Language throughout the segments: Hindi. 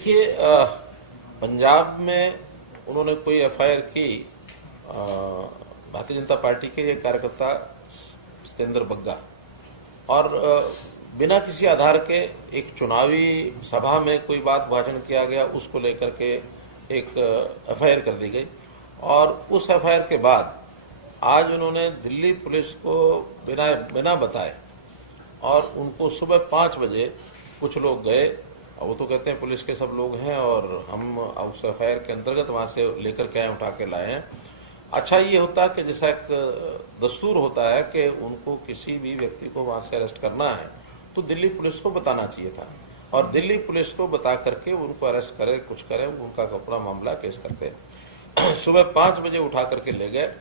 देखिए, पंजाब में उन्होंने कोई एफआईआर की। भारतीय जनता पार्टी के ये कार्यकर्ता सतेंद्र बग्गा और बिना किसी आधार के एक चुनावी सभा में कोई बात भाषण किया गया, उसको लेकर के एक एफआईआर कर दी गई। और उस एफआईआर के बाद आज उन्होंने दिल्ली पुलिस को बिना बताए और उनको सुबह 5 बजे कुछ लोग गए। वो तो कहते हैं पुलिस के सब लोग हैं और हम उस एफआईआर के अंतर्गत वहां से लेकर के आए, उठा के लाए हैं। अच्छा ये होता कि जैसा एक दस्तूर होता है कि उनको किसी भी व्यक्ति को वहां से अरेस्ट करना है तो दिल्ली पुलिस को बताना चाहिए था, और दिल्ली पुलिस को बता करके उनको अरेस्ट करे, कुछ करे, उनका अपना मामला केस करते। सुबह 5 बजे उठा करके ले गए।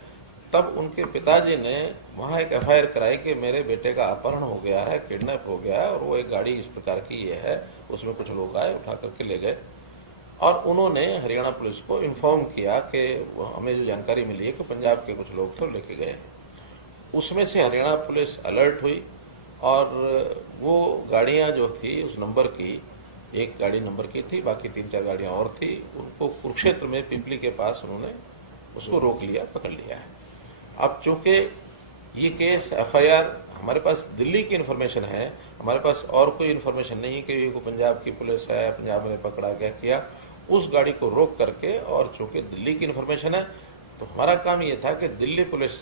तब उनके पिताजी ने वहां एक एफआईआर कराई कि मेरे बेटे का अपहरण हो गया है, किडनैप हो गया है, और वो एक गाड़ी इस प्रकार की ये है, उसमें कुछ लोग आए, उठा करके ले गए। और उन्होंने हरियाणा पुलिस को इन्फॉर्म किया कि हमें जो जानकारी मिली है कि पंजाब के कुछ लोग थे लेके गए हैं। उसमें से हरियाणा पुलिस अलर्ट हुई और वो गाड़ियां जो थी उस नंबर की, एक गाड़ी नंबर की थी, बाकी 3-4 गाड़ियां और थी, उनको कुरुक्षेत्र में पिपली के पास उन्होंने उसको रोक लिया, पकड़ लिया है। अब चूंकि ये केस एफआईआर हमारे पास दिल्ली की इन्फॉर्मेशन है, हमारे पास और कोई इन्फॉर्मेशन नहीं है कि ये पंजाब की पुलिस है, पंजाब में पकड़ा गया किया, उस गाड़ी को रोक करके, और चूंकि दिल्ली की इन्फॉर्मेशन है तो हमारा काम ये था कि दिल्ली पुलिस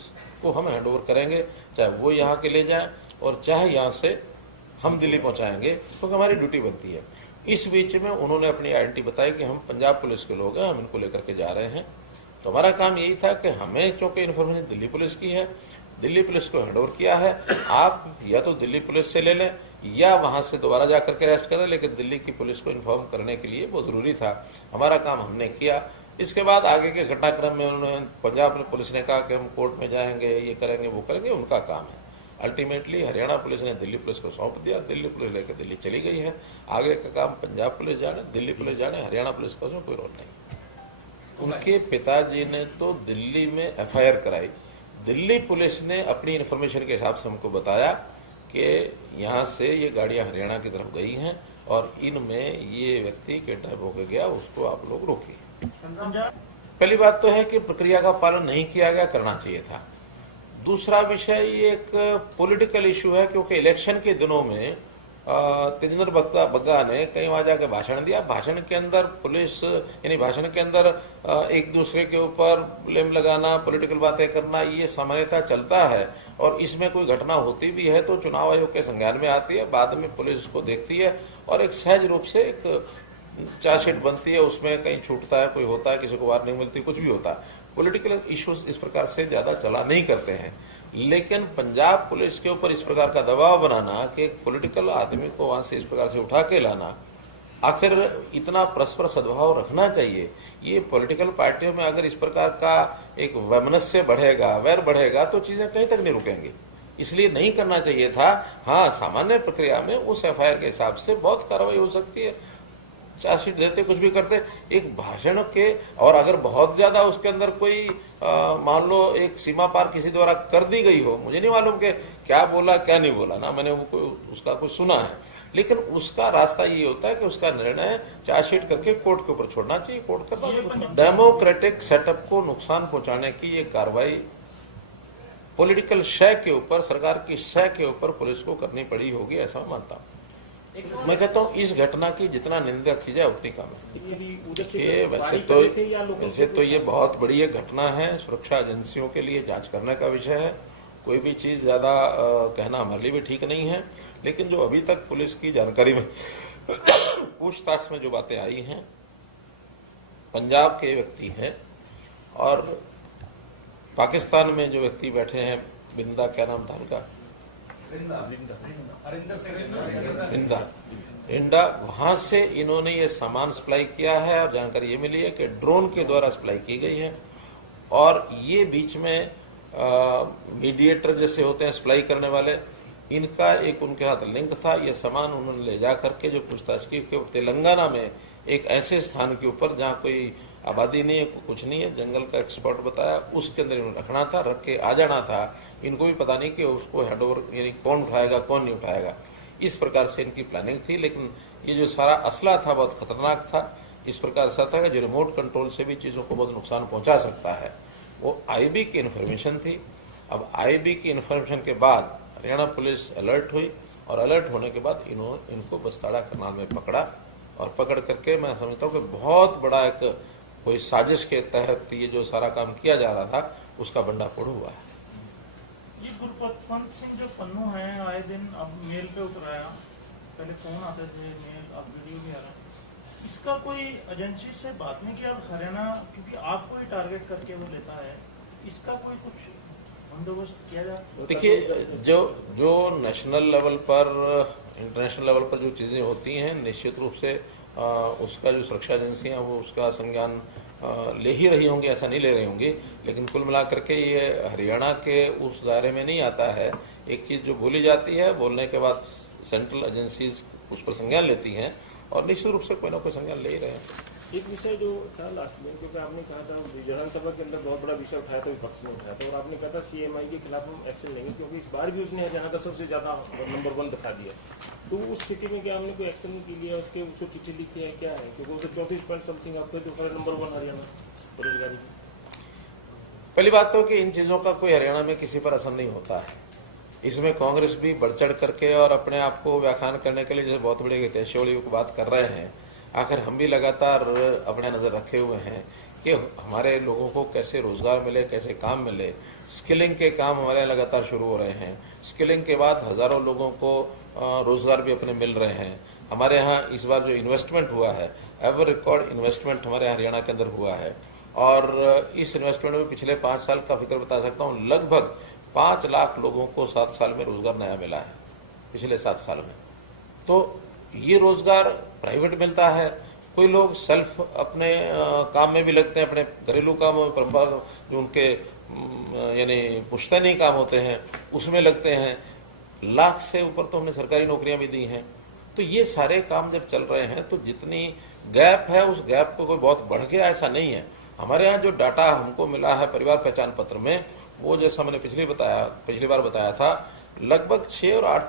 को हम हैंडओवर करेंगे, चाहे वो यहाँ के ले जाए और चाहे यहाँ से हम दिल्ली पहुंचाएंगे, क्योंकि हमारी ड्यूटी बनती है। इस बीच में उन्होंने अपनी आइडेंटिटी बताई कि हम पंजाब पुलिस के लोग हैं, हम इनको लेकर के जा रहे हैं। तो हमारा काम यही था कि हमें चूंकि इन्फॉर्मेशन दिल्ली पुलिस की है, दिल्ली पुलिस को हैंडओवर किया है, आप या तो दिल्ली पुलिस से ले लें या वहां से दोबारा जाकर के अरेस्ट करें, लेकिन दिल्ली की पुलिस को इन्फॉर्म करने के लिए वो जरूरी था। हमारा काम हमने किया। इसके बाद आगे के घटनाक्रम में उन्होंने पंजाब पुलिस ने कहा कि हम कोर्ट में जाएंगे, ये करेंगे, वो करेंगे, उनका काम है। अल्टीमेटली हरियाणा पुलिस ने दिल्ली पुलिस को सौंप दिया, दिल्ली पुलिस लेकर दिल्ली चली गई है। आगे का काम पंजाब पुलिस जाने, दिल्ली पुलिस जाने, हरियाणा पुलिस का उसमें कोई रोल नहीं। उनके पिताजी ने तो दिल्ली में एफआईआर कराई, दिल्ली पुलिस ने अपनी इन्फॉर्मेशन के हिसाब से हमको बताया कि यहाँ से ये गाड़ियां हरियाणा की तरफ गई हैं और इनमें ये व्यक्ति किडनैप होकर गया, उसको आप लोग रोकिए। पहली बात तो है कि प्रक्रिया का पालन नहीं किया गया, करना चाहिए था। दूसरा विषय, ये एक पॉलिटिकल इश्यू है, क्योंकि इलेक्शन के दिनों में तेजेंद्र बग्गा ने कई वहां जाकर भाषण दिया। भाषण के अंदर पुलिस, यानी भाषण के अंदर एक दूसरे के ऊपर ब्लेम लगाना, पॉलिटिकल बातें करना, ये सामान्यतः चलता है। और इसमें कोई घटना होती भी है तो चुनाव आयोग के संज्ञान में आती है, बाद में पुलिस उसको देखती है और एक सहज रूप से एक चार्जशीट बनती है, उसमें कहीं छूटता है, कोई होता है, किसी को वार्निंग मिलती है, कुछ भी होता है। पॉलिटिकल इश्यूज इस प्रकार से ज्यादा चला नहीं करते हैं। लेकिन पंजाब पुलिस के ऊपर इस प्रकार का दबाव बनाना कि एक पॉलिटिकल आदमी को वहां से इस प्रकार से उठा के लाना, आखिर इतना परस्पर सद्भाव रखना चाहिए। ये पॉलिटिकल पार्टियों में अगर इस प्रकार का एक वैमनस्य बढ़ेगा, वैर बढ़ेगा, तो चीजें कहीं तक नहीं रुकेंगी। इसलिए नहीं करना चाहिए था। हाँ, सामान्य प्रक्रिया में उस एफआईआर के हिसाब से बहुत कार्रवाई हो सकती है, चार्जशीट देते, कुछ भी करते, एक भाषण के। और अगर बहुत ज्यादा उसके अंदर कोई मान लो एक सीमा पार किसी द्वारा कर दी गई हो, मुझे नहीं मालूम कि क्या बोला क्या नहीं बोला ना, मैंने वो उसका कुछ सुना है, लेकिन उसका रास्ता ये होता है कि उसका निर्णय चार्जशीट करके कोर्ट के ऊपर छोड़ना चाहिए। कोर्ट का डेमोक्रेटिक सेटअप को नुकसान पहुंचाने की ये कार्रवाई पॉलिटिकल शय के ऊपर, सरकार की शय के ऊपर पुलिस को करनी पड़ी होगी, ऐसा मैं मानता हूं। मैं कहता हूं इस घटना की जितना निंदा की जाए उतनी कम है। वैसे तो ये बहुत बड़ी एक घटना है, सुरक्षा एजेंसियों के लिए जांच करने का विषय है। कोई भी चीज ज्यादा कहना हमारे लिए भी ठीक नहीं है, लेकिन जो अभी तक पुलिस की जानकारी में पूछताछ में जो बातें आई हैं, पंजाब के व्यक्ति हैं और पाकिस्तान में जो व्यक्ति बैठे हैं, बिंदा, क्या नाम था उनका, इंडा, वहां से इन्होंने ये सामान सप्लाई किया है और जानकारी ये मिली है कि ड्रोन के द्वारा सप्लाई की गई है। और ये बीच में मीडिएटर जैसे होते हैं सप्लाई करने वाले, इनका एक उनके हाथ लिंक था। ये सामान उन्होंने ले जा करके जो पूछताछ की, तेलंगाना में एक ऐसे स्थान के ऊपर जहां कोई आबादी नहीं है, कुछ नहीं है, जंगल का एक स्पॉट बताया, उसके अंदर इन्होंने रखना था, रख के आ जाना था। इनको भी पता नहीं कि उसको हैंडओवर, यानी कौन उठाएगा कौन नहीं उठाएगा, इस प्रकार से इनकी प्लानिंग थी। लेकिन ये जो सारा असला था बहुत खतरनाक था। इस प्रकार से था कि जो रिमोट कंट्रोल से भी चीजों को बहुत नुकसान पहुंचा सकता है। वो आईबी की इन्फॉर्मेशन थी। अब आईबी की इन्फॉर्मेशन के बाद हरियाणा पुलिस अलर्ट हुई और अलर्ट होने के बाद इनको बस्ताड़ा करनाल में पकड़ा और पकड़ करके मैं समझता हूँ कि बहुत बड़ा एक कोई साजिश के तहत ये जो सारा काम किया जा रहा था उसका भंडाफोड़ हुआ है। ये गुरपतवंत सिंह जो पन्नू है आए दिन अब मेल पे उतराया, पहले फोन आते थे, मेल, अब वीडियो भी आ रहा। इसका कोई एजेंसी से बात नहीं किया हरियाणा, क्योंकि आपको ही टारगेट करके वो लेता है, इसका कोई कुछ बंदोबस्त किया जाए? देखिए, जो नेशनल लेवल पर, इंटरनेशनल लेवल पर जो चीजें होती हैं निश्चित रूप से उसका जो सुरक्षा एजेंसियां वो उसका संज्ञान ले ही रही होंगी, ऐसा नहीं ले रही होंगी, लेकिन कुल मिलाकर के ये हरियाणा के उस दायरे में नहीं आता है। एक चीज जो बोली जाती है, बोलने के बाद सेंट्रल एजेंसीज उस पर संज्ञान लेती हैं और निश्चित रूप से कोई ना कोई संज्ञान ले ही रहे हैं। एक विषय जो था लास्ट में, क्योंकि आपने कहा था विधानसभा के अंदर बहुत बड़ा विषय उठाया था, विपक्ष ने उठाया था और आपने कहा था सीएमआई के खिलाफ हम एक्शन लेंगे, क्योंकि इस बार भी उसने हरियाणा का सबसे ज्यादा नंबर 1 दिखा दिया। तो उस स्थिति में क्या हमने कोई एक्शन नहीं के लिया, उसको चिट्ठी लिखी है, क्या है? क्योंकि वो तो 34 पॉइंट समथिंग आपके तो नंबर 1 हरियाणा बेरोजगारी। पहली बात तो कि इन चीजों का कोई हरियाणा में किसी पर असर नहीं होता है। इसमें कांग्रेस भी बढ़ चढ़ करके और अपने आप को व्याख्यान करने के लिए जैसे बहुत बड़ी हितैषी की बात कर रहे हैं। आखिर हम भी लगातार अपने नजर रखे हुए हैं कि हमारे लोगों को कैसे रोजगार मिले, कैसे काम मिले। स्किलिंग के काम हमारे यहाँ लगातार शुरू हो रहे हैं। स्किलिंग के बाद हजारों लोगों को रोजगार भी अपने मिल रहे हैं। हमारे यहाँ इस बार जो इन्वेस्टमेंट हुआ है, एवर रिकॉर्ड इन्वेस्टमेंट हमारे हरियाणा के अंदर हुआ है और इस इन्वेस्टमेंट में पिछले 5 साल का फिक्र बता सकता हूँ, लगभग 5 लाख लोगों को 7 साल में रोजगार नया मिला है पिछले 7 साल में। तो ये रोजगार प्राइवेट मिलता है, कोई लोग सेल्फ अपने काम में भी लगते हैं, अपने घरेलू काम परंपरा जो उनके यानी पुश्तैनी काम होते हैं उसमें लगते हैं। लाख से ऊपर तो हमने सरकारी नौकरियां भी दी हैं। तो ये सारे काम जब चल रहे हैं तो जितनी गैप है उस गैप को कोई बहुत बढ़ गया ऐसा नहीं है। हमारे यहाँ जो डाटा हमको मिला है परिवार पहचान पत्र में, वो जैसा मैंने पिछली बार बताया था, लगभग 6 और 8